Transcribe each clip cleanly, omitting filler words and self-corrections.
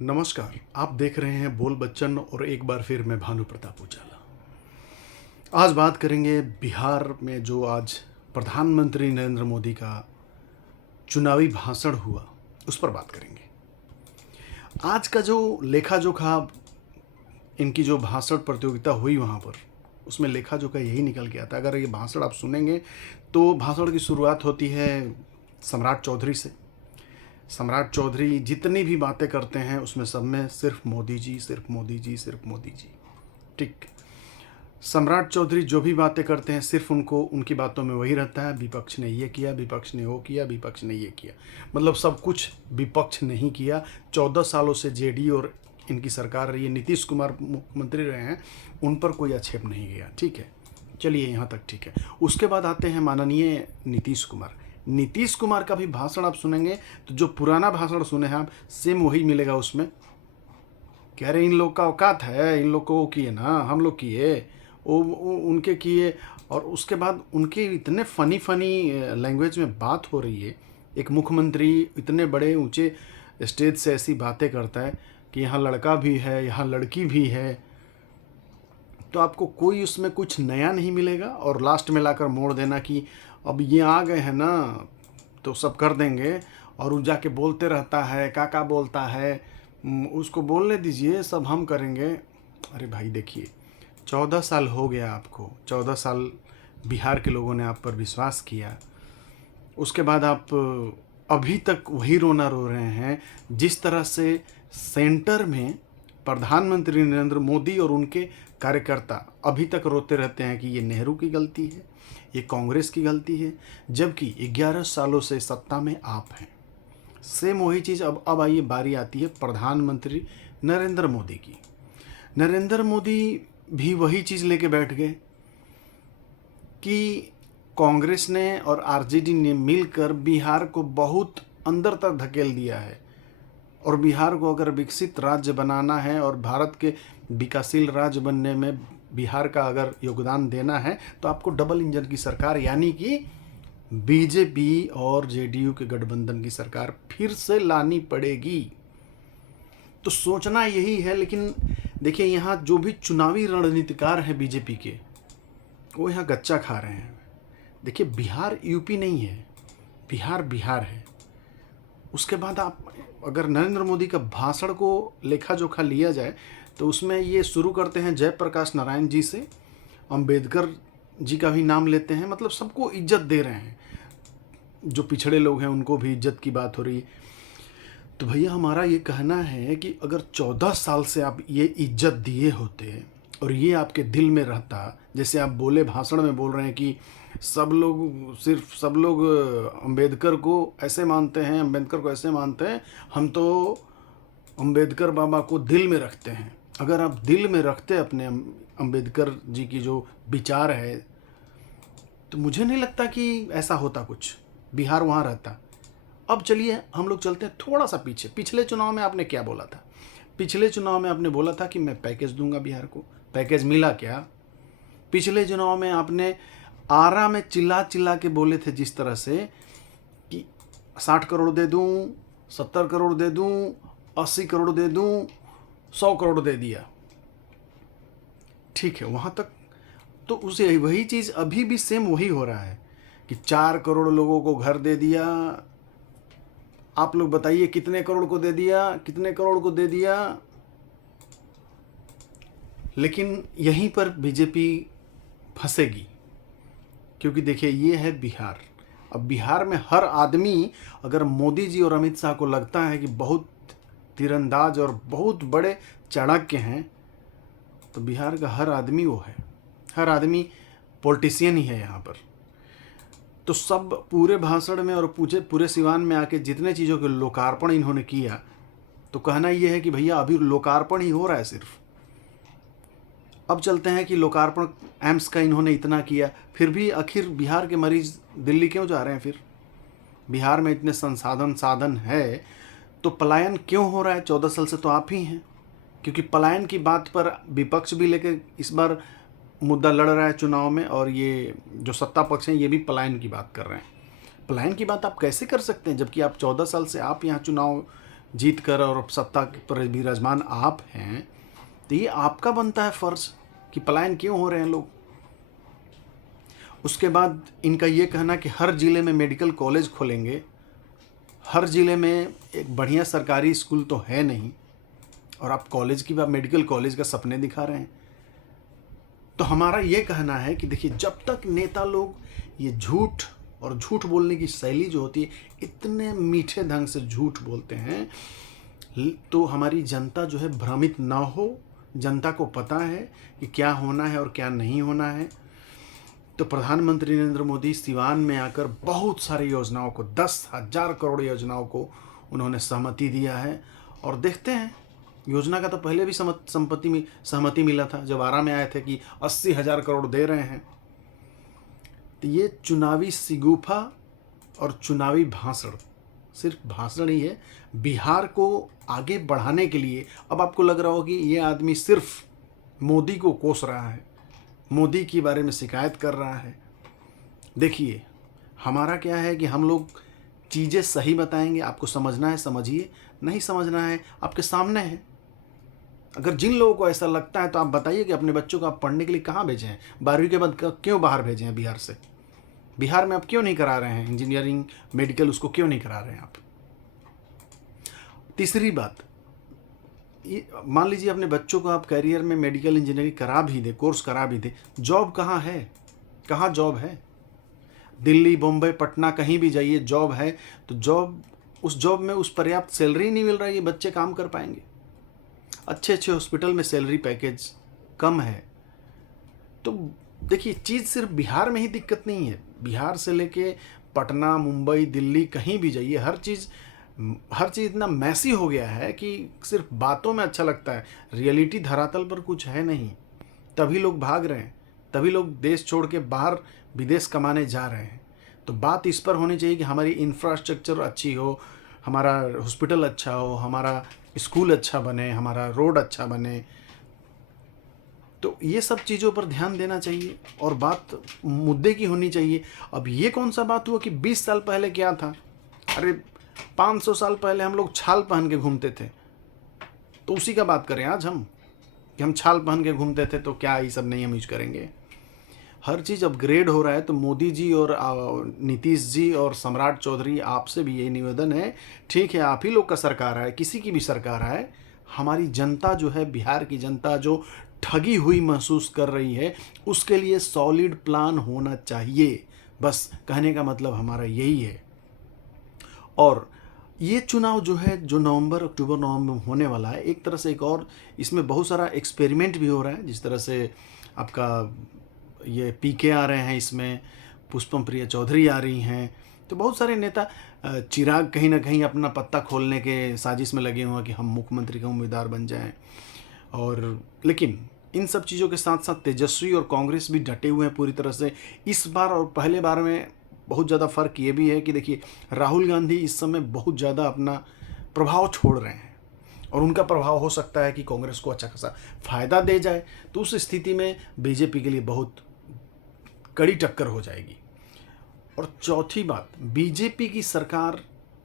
नमस्कार, आप देख रहे हैं बोल बच्चन और एक बार फिर मैं भानु प्रताप उजाला। आज बात करेंगे बिहार में जो आज प्रधानमंत्री नरेंद्र मोदी का चुनावी भाषण हुआ, उस पर बात करेंगे। आज का जो लेखा जोखा इनकी जो भाषण प्रतियोगिता हुई वहाँ पर, उसमें लेखा जोखा यही निकल के आता है। अगर ये भाषण आप सुनेंगे तो भाषण की शुरुआत होती है सम्राट चौधरी से। सम्राट चौधरी जितनी भी बातें करते हैं उसमें सब में सिर्फ मोदी जी, सिर्फ मोदी जी, सिर्फ मोदी जी। ठीक, सम्राट चौधरी जो भी बातें करते हैं सिर्फ उनको उनकी बातों में वही रहता है, विपक्ष ने ये किया, विपक्ष ने वो किया, विपक्ष ने ये किया। मतलब सब कुछ विपक्ष नहीं किया। 14 सालों से जेडी और इनकी सरकार रही है, नीतीश कुमार मुख्यमंत्री रहे हैं, उन पर कोई आक्षेप नहीं गया। ठीक है, चलिए यहाँ तक ठीक है। उसके बाद आते हैं माननीय नीतीश कुमार। नीतीश कुमार का भी भाषण आप सुनेंगे तो जो पुराना भाषण सुने हैं आप, सेम वही मिलेगा उसमें। कह रहे इन लोग का औकात है, इन लोग को वो किए ना, हम लोग किए, वो उनके किए। और उसके बाद उनके इतने फ़नी लैंग्वेज में बात हो रही है। एक मुख्यमंत्री इतने बड़े ऊंचे स्टेज से ऐसी बातें करता है कि यहाँ लड़का भी है, यहाँ लड़की भी है, तो आपको कोई उसमें कुछ नया नहीं मिलेगा। और लास्ट में लाकर मोड़ देना कि अब ये आ गए हैं ना तो सब कर देंगे, और वो जाके बोलते रहता है, काका बोलता है, उसको बोलने दीजिए, सब हम करेंगे। अरे भाई देखिए, 14 साल हो गया आपको, 14 साल बिहार के लोगों ने आप पर विश्वास किया। उसके बाद आप अभी तक वही रोना रो रहे हैं। जिस तरह से सेंटर में प्रधानमंत्री नरेंद्र मोदी और उनके कार्यकर्ता अभी तक रोते रहते हैं कि ये नेहरू की गलती है, ये कांग्रेस की गलती है, जबकि 11 सालों से सत्ता में आप हैं। सेम वही चीज़ अब आइए बारी आती है प्रधानमंत्री नरेंद्र मोदी की। नरेंद्र मोदी भी वही चीज़ लेके बैठ गए कि कांग्रेस ने और आरजेडी ने मिलकर बिहार को बहुत अंदर तक धकेल दिया है, और बिहार को अगर विकसित राज्य बनाना है और भारत के विकासशील राज्य बनने में बिहार का अगर योगदान देना है तो आपको डबल इंजन की सरकार यानी कि बीजेपी और जेडीयू के गठबंधन की सरकार फिर से लानी पड़ेगी। तो सोचना यही है। लेकिन देखिए, यहाँ जो भी चुनावी रणनीतिकार हैं बीजेपी के, वो यहाँ गच्चा खा रहे हैं। देखिए, बिहार यूपी नहीं है, बिहार बिहार है। उसके बाद आप अगर नरेंद्र मोदी का भाषण को लेखा जोखा लिया जाए तो उसमें ये शुरू करते हैं जयप्रकाश नारायण जी से, अंबेडकर जी का भी नाम लेते हैं। मतलब सबको इज्जत दे रहे हैं, जो पिछड़े लोग हैं उनको भी इज्जत की बात हो रही है। तो भैया हमारा ये कहना है कि अगर 14 साल से आप ये इज्जत दिए होते और ये आपके दिल में रहता, जैसे आप बोले भाषण में बोल रहे हैं कि सब लोग अंबेडकर को ऐसे मानते हैं, अंबेडकर को ऐसे मानते हैं, हम तो अंबेडकर बाबा को दिल में रखते हैं। अगर आप दिल में रखते अपने अंबेडकर जी की जो विचार है, तो मुझे नहीं लगता कि ऐसा होता कुछ, बिहार वहाँ रहता। अब चलिए हम लोग चलते हैं थोड़ा सा पीछे। पिछले चुनाव में आपने क्या बोला था? पिछले चुनाव में आपने बोला था कि मैं पैकेज दूंगा बिहार को। पैकेज मिला क्या? पिछले चुनाव में आपने आरा में चिल्ला चिल्ला के बोले थे जिस तरह से कि 60 करोड़ दे दूं, 70 करोड़ दे दूं, 80 करोड़ दे दूं, 100 करोड़ दे दिया। ठीक है, वहाँ तक तो उसे वही चीज़ अभी भी सेम वही हो रहा है कि 4 करोड़ लोगों को घर दे दिया। आप लोग बताइए कितने करोड़ को दे दिया, कितने करोड़ को दे दिया। लेकिन यहीं पर बीजेपी फंसेगी, क्योंकि देखिए ये है बिहार। अब बिहार में हर आदमी, अगर मोदी जी और अमित शाह को लगता है कि बहुत तीरंदाज और बहुत बड़े चाणक्य हैं, तो बिहार का हर आदमी वो है, हर आदमी पॉलिटिशियन ही है यहाँ पर। तो सब पूरे भाषण में और पूरे सिवान में आके जितने चीज़ों के लोकार्पण इन्होंने किया, तो कहना ये है कि भैया अभी लोकार्पण ही हो रहा है सिर्फ। अब चलते हैं कि लोकार्पण एम्स का इन्होंने इतना किया, फिर भी आखिर बिहार के मरीज दिल्ली क्यों जा रहे हैं? फिर बिहार में इतने साधन है तो पलायन क्यों हो रहा है? 14 साल से तो आप ही हैं, क्योंकि पलायन की बात पर विपक्ष भी लेके इस बार मुद्दा लड़ रहा है चुनाव में, और ये जो सत्ता पक्ष हैं ये भी पलायन की बात कर रहे हैं। पलायन की बात आप कैसे कर सकते हैं जबकि आप 14 साल से आप यहाँ चुनाव जीत कर और सत्ता पर विराजमान आप हैं, तो ये आपका बनता है फ़र्ज़ कि पलायन क्यों हो रहे हैं लोग। उसके बाद इनका ये कहना कि हर ज़िले में मेडिकल कॉलेज खोलेंगे, हर ज़िले में एक बढ़िया सरकारी स्कूल तो है नहीं, और आप कॉलेज की बात, मेडिकल कॉलेज का सपने दिखा रहे हैं। तो हमारा ये कहना है कि देखिए, जब तक नेता लोग ये झूठ और झूठ बोलने की शैली जो होती है, इतने मीठे ढंग से झूठ बोलते हैं, तो हमारी जनता जो है भ्रमित ना हो। जनता को पता है कि क्या होना है और क्या नहीं होना है। तो प्रधानमंत्री नरेंद्र मोदी सिवान में आकर बहुत सारी योजनाओं को, 10,000 करोड़ योजनाओं को उन्होंने सहमति दिया है। और देखते हैं, योजना का तो पहले भी सहमति मिला था, जब आरा में आए थे कि 80,000 करोड़ दे रहे हैं। तो ये चुनावी सिगुफा और चुनावी भाषण, सिर्फ भाषण ही है। बिहार को आगे बढ़ाने के लिए अब आपको लग रहा हो कि ये आदमी सिर्फ मोदी को कोस रहा है, मोदी के बारे में शिकायत कर रहा है। देखिए, हमारा क्या है कि हम लोग चीज़ें सही बताएंगे, आपको समझना है समझिए, नहीं समझना है आपके सामने है। अगर जिन लोगों को ऐसा लगता है तो आप बताइए कि अपने बच्चों को आप पढ़ने के लिए कहाँ भेजे हैं, 12वीं के बाद क्यों बाहर भेजे हैं बिहार से। बिहार में आप क्यों नहीं करा रहे हैं इंजीनियरिंग, मेडिकल, उसको क्यों नहीं करा रहे हैं आप। तीसरी बात, मान लीजिए अपने बच्चों को आप करियर में मेडिकल इंजीनियरिंग करा भी दे, कोर्स करा भी दे, जॉब कहाँ है, कहाँ जॉब है। दिल्ली, बम्बई, पटना कहीं भी जाइए, जॉब है तो जॉब, उस जॉब में उस पर्याप्त सैलरी नहीं मिल रहा है, ये बच्चे काम कर पाएंगे। अच्छे अच्छे हॉस्पिटल में सैलरी पैकेज कम है। तो देखिए, चीज़ सिर्फ बिहार में ही दिक्कत नहीं है, बिहार से लेके पटना, मुंबई, दिल्ली, कहीं भी जाइए, हर चीज़ इतना मैसी हो गया है कि सिर्फ बातों में अच्छा लगता है, रियलिटी धरातल पर कुछ है नहीं। तभी लोग भाग रहे हैं, तभी लोग देश छोड़ के बाहर विदेश कमाने जा रहे हैं। तो बात इस पर होनी चाहिए कि हमारी इंफ्रास्ट्रक्चर अच्छी हो, हमारा हॉस्पिटल अच्छा हो, हमारा स्कूल अच्छा बने, हमारा रोड अच्छा बने। तो ये सब चीज़ों पर ध्यान देना चाहिए और बात मुद्दे की होनी चाहिए। अब ये कौन सा बात हुआ कि 20 साल पहले क्या था। अरे 500 साल पहले हम लोग छाल पहन के घूमते थे, तो उसी का बात करें आज हम, कि हम छाल पहन के घूमते थे, तो क्या ये सब नहीं हम यूज करेंगे। हर चीज़ अपग्रेड हो रहा है। तो मोदी जी और नीतीश जी और सम्राट चौधरी, आपसे भी यही निवेदन है, ठीक है आप ही लोग का सरकार है, किसी की भी सरकार है, हमारी जनता जो है, बिहार की जनता जो ठगी हुई महसूस कर रही है, उसके लिए सॉलिड प्लान होना चाहिए। बस कहने का मतलब हमारा यही है। और ये चुनाव जो है, जो अक्टूबर नवंबर में होने वाला है, एक तरह से एक और इसमें बहुत सारा एक्सपेरिमेंट भी हो रहा है। जिस तरह से आपका ये पीके आ रहे हैं, इसमें पुष्पम प्रिया चौधरी आ रही हैं, तो बहुत सारे नेता, चिराग कहीं ना कहीं अपना पत्ता खोलने के साजिश में लगे हुए हैं कि हम मुख्यमंत्री का उम्मीदवार बन जाएं। और लेकिन इन सब चीज़ों के साथ साथ तेजस्वी और कांग्रेस भी डटे हुए हैं पूरी तरह से इस बार। और पहले बार में बहुत ज़्यादा फ़र्क ये भी है कि देखिए, राहुल गांधी इस समय बहुत ज़्यादा अपना प्रभाव छोड़ रहे हैं, और उनका प्रभाव हो सकता है कि कांग्रेस को अच्छा खासा फ़ायदा दे जाए। तो उस स्थिति में बीजेपी के लिए बहुत कड़ी टक्कर हो जाएगी। और चौथी बात, बीजेपी की सरकार,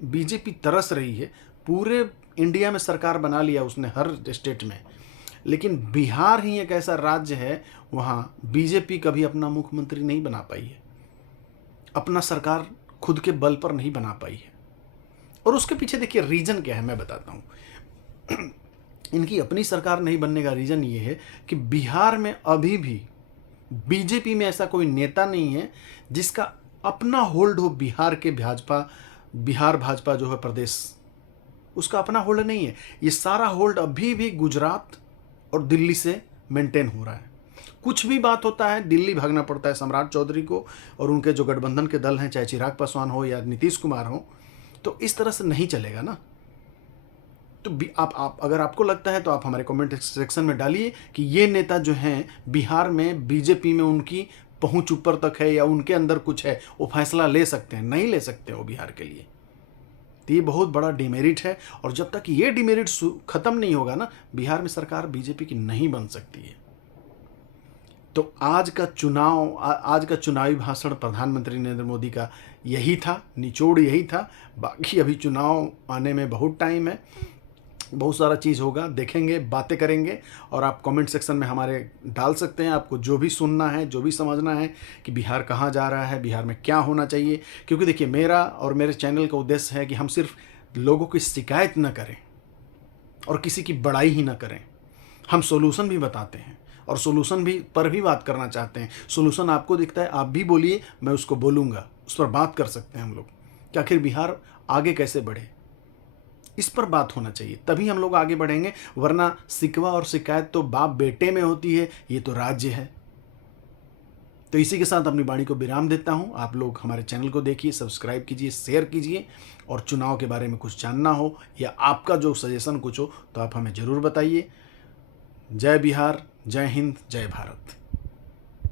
बीजेपी तरस रही है, पूरे इंडिया में सरकार बना लिया उसने हर स्टेट में, लेकिन बिहार ही एक ऐसा राज्य है वहाँ बीजेपी कभी अपना मुख्यमंत्री नहीं बना पाई है, अपना सरकार खुद के बल पर नहीं बना पाई है। और उसके पीछे देखिए रीज़न क्या है, मैं बताता हूँ। इनकी अपनी सरकार नहीं बनने का रीज़न ये है कि बिहार में अभी भी बीजेपी में ऐसा कोई नेता नहीं है जिसका अपना होल्ड हो। बिहार भाजपा जो है प्रदेश, उसका अपना होल्ड नहीं है। ये सारा होल्ड अभी भी गुजरात और दिल्ली से मेंटेन हो रहा है। कुछ भी बात होता है, दिल्ली भागना पड़ता है सम्राट चौधरी को और उनके जो गठबंधन के दल हैं, चाहे चिराग पासवान हो या नीतीश कुमार हो। तो इस तरह से नहीं चलेगा ना। तो आप अगर आपको लगता है तो आप हमारे कमेंट सेक्शन में डालिए कि ये नेता जो हैं बिहार में, बीजेपी में उनकी पहुंच ऊपर तक है या उनके अंदर कुछ है, वो फैसला ले सकते हैं। नहीं ले सकते वो बिहार के लिए, तो ये बहुत बड़ा डिमेरिट है। और जब तक ये डिमेरिट ख़त्म नहीं होगा ना, बिहार में सरकार बीजेपी की नहीं बन सकती है। तो आज का चुनावी भाषण प्रधानमंत्री नरेंद्र मोदी का यही था, निचोड़ यही था। बाकी अभी चुनाव आने में बहुत टाइम है, बहुत सारा चीज़ होगा, देखेंगे, बातें करेंगे। और आप कमेंट सेक्शन में हमारे डाल सकते हैं, आपको जो भी सुनना है, जो भी समझना है कि बिहार कहाँ जा रहा है, बिहार में क्या होना चाहिए। क्योंकि देखिए, मेरा और मेरे चैनल का उद्देश्य है कि हम सिर्फ लोगों की शिकायत न करें और किसी की बड़ाई ही ना करें, हम सोल्यूशन भी बताते हैं और सोल्यूशन भी पर भी बात करना चाहते हैं। सोल्यूशन आपको दिखता है, आप भी बोलिए, मैं उसको बोलूँगा, उस पर बात कर सकते हैं हम लोग कि आखिर बिहार आगे कैसे बढ़े, इस पर बात होना चाहिए, तभी हम लोग आगे बढ़ेंगे। वरना शिकवा और शिकायत तो बाप बेटे में होती है, ये तो राज्य है। तो इसी के साथ अपनी वाणी को विराम देता हूँ। आप लोग हमारे चैनल को देखिए, सब्सक्राइब कीजिए, शेयर कीजिए। और चुनाव के बारे में कुछ जानना हो या आपका जो सजेशन कुछ हो तो आप हमें ज़रूर बताइए। जय बिहार, जय हिंद, जय भारत।